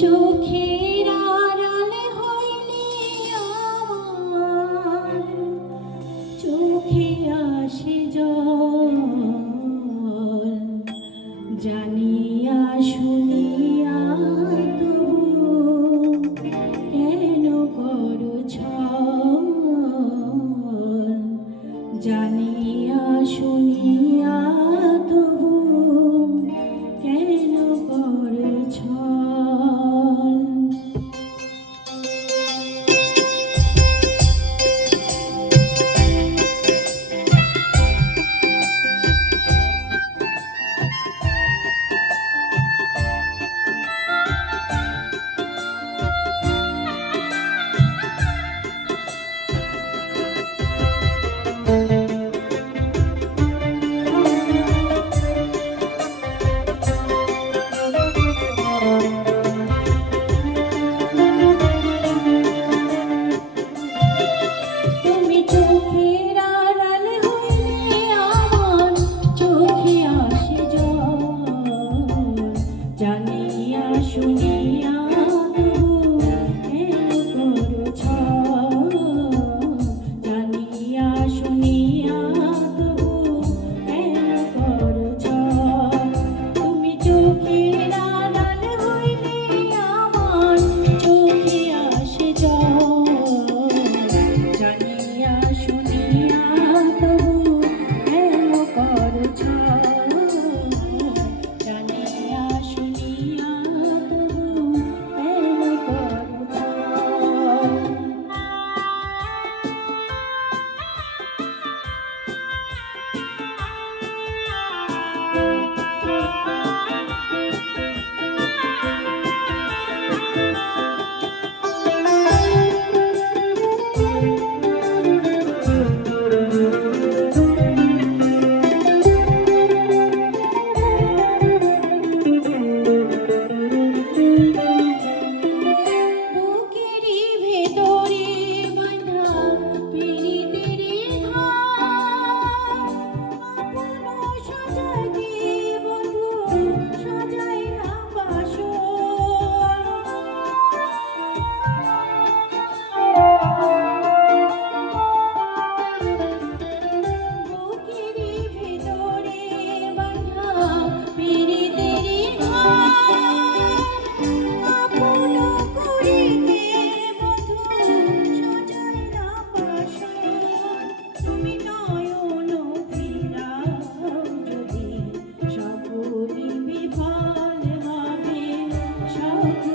চোখের আড়ালে হইলে আমার চোখে আসে জল, জানিয়া শুনিয়া তবু কেন করো ছল, জানিয়া শুনিয়া তবু কেন করো ছল। জানিয়া শুনিয়া তবু কেন করো ছল, জানিয়া শুনিয়া তবু কেন করো ছল। তুমি চোখের আড়াল হইলে আমার চোখে আসে জল, জানিয়া শুনিয়া তবু কেন করো ছল, জানিয়া শুনিয়া তবু কেন করো ছল। বুকেরই ভেতরে বাঁধা পীড়িতের ঘাম, আপন সাজাইতে বধূ সাজায় না বাসর। বুকেরই ভেতরে বাঁধা পীড়িতের ঘাম, আপন করিতে বধূ সাজায় না বাসর। তুমি নয়ন ফিরাও যদি সকলই বিফল হবে, সকল